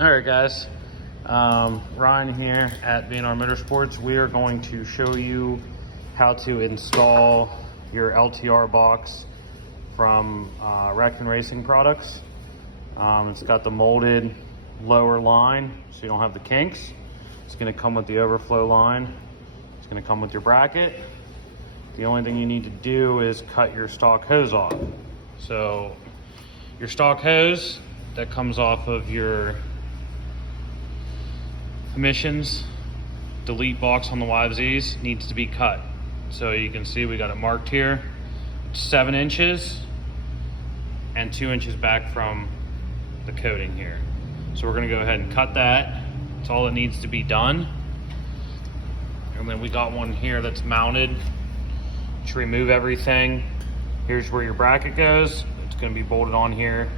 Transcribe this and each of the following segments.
All right, guys. Ryan here at B&R Motorsports. We are going to show you how to install your LTR box from Wreck and Racing Products. It's got the molded lower line, so you don't have the kinks. It's going to come with the overflow line. It's going to come with your bracket. The only thing you need to do is cut your stock hose off. So your stock hose that comes off of your emissions delete box on the YFZs needs to be cut. So you can see we got it marked here. It's 7 inches and 2 inches back from the coating here. So we're gonna go ahead and cut that. That's all that needs to be done. And then we got one here that's mounted to remove everything. Here's where your bracket goes. It's gonna be bolted on here.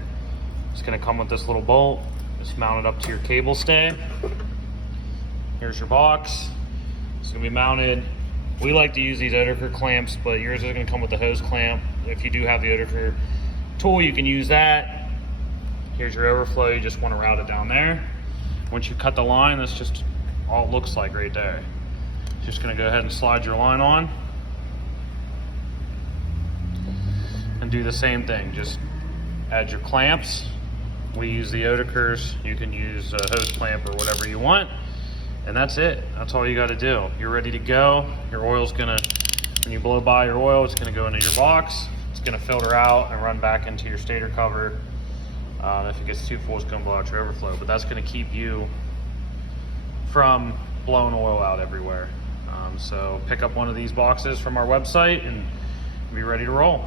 It's gonna come with this little bolt. It's mounted up to your cable stay. Here's your box. It's gonna be mounted. We like to use these Oederker clamps, but yours is gonna come with the hose clamp. If you do have the Oederker tool, you can use that. Here's your overflow. You just wanna route it down there. Once you cut the line, that's just all it looks like right there. Just gonna go ahead and slide your line on. And do the same thing, just add your clamps. We use the Oederkers. You can use a hose clamp or whatever you want. And that's it. That's all you got to do. You're ready to go. Your oil's gonna, when you blow by your oil, it's gonna go into your box. It's gonna filter out and run back into your stator cover. If it gets too full, it's gonna blow out your overflow. But that's gonna keep you from blowing oil out everywhere. So pick up one of these boxes from our website and be ready to roll.